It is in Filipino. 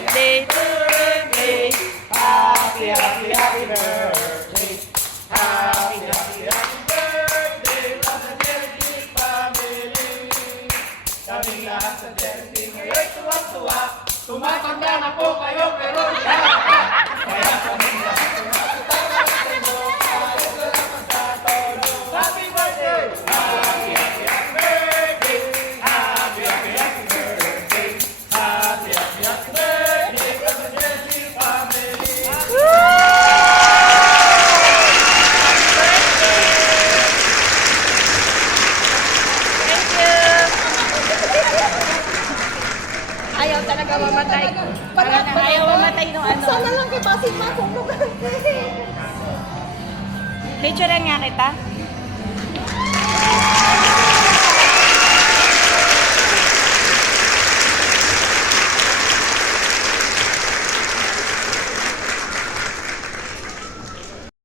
birthday to you. Happy, happy, happy birthday. Happy, happy, happy birthday from the Jerry family. Kaming lahat sa Jerry ngayon tuwang-tuwa. Tumatanda na po kayo pero kaya kaming lahat tumatanda sa inyo. Ayos na naman sa todo. Happy birthday! Happy, happy, happy birthday. Happy, happy, happy birthday. Happy, happy, happy birthday from the Jerry family. Thank you. Ayaw talaga mamatay. Ayaw mamatay nung ano. Sana lang kay Basin Makong. Picture nga kita.